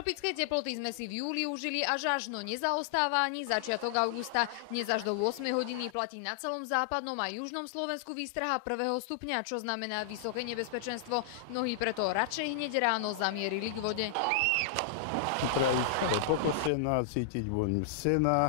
Tropické teploty sme si v júli užili až no nezaostáva ani začiatok augusta. Dnes až do 8 hodiny platí na celom západnom a južnom Slovensku výstraha 1. stupňa, čo znamená vysoké nebezpečenstvo. Mnohí preto radšej hneď ráno zamierili k vode. Trávička je pokosená, cítiť voňu sena.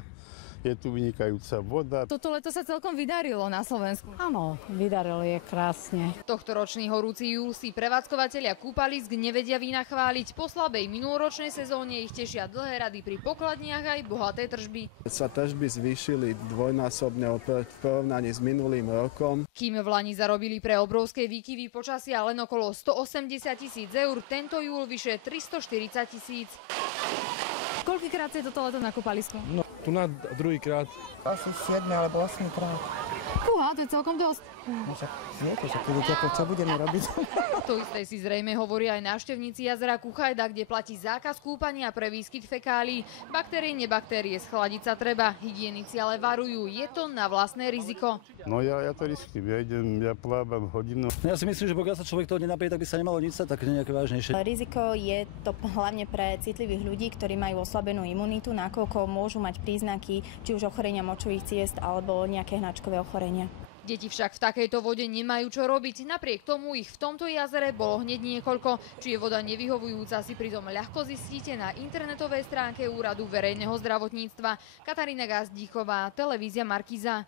Je tu vynikajúca voda. Toto leto sa celkom vydarilo na Slovensku. Áno, vydarilo, je krásne. Tohtoročný horúci júl si prevádzkovateľia kúpalisk nevedia vynachváliť. Po slabej minuloročnej sezóne ich tešia dlhé rady pri pokladniach aj bohaté tržby. Sa tržby zvýšili dvojnásobne v porovnaní s minulým rokom. Kým v lani zarobili pre obrovské výkyvy počasia len okolo 180 000 eur, tento júl vyše 340 000. Koľkýkrát ste toto leto na kúpalisku? No, tu na druhýkrát. Asi 7 alebo 8 krát. Fúha, to je celkom dosť. No však viete, že keď je čo budeme robiť? To isté si zrejme hovoria aj návštevníci jazera Kuchajda, kde platí zákaz kúpania pre výskyt fekálií. Baktérie, nebaktérie, schladiť sa treba. Hygienici ale varujú, je to na vlastné riziko. No ja to riskujem, ja plávam hodinu. Ja si myslím, že pokiaľ sa človek toho nenapije, tak by sa nemalo nič stať, tak nejaké vážnejšie. Riziko je to hlavne pre citlivých ľudí, ktorí majú oslabenú imunitu, nakoľko môžu mať príznaky či už ochorenia močových ciest alebo nejaké hnačkové ochorenia. Deti však v takejto vode nemajú čo robiť. Napriek tomu ich v tomto jazere bolo hneď niekoľko. Či je voda nevyhovujúca, si pritom ľahko zistíte na internetovej stránke Úradu verejného zdravotníctva. Katarína Gazdíková, televízia Markíza.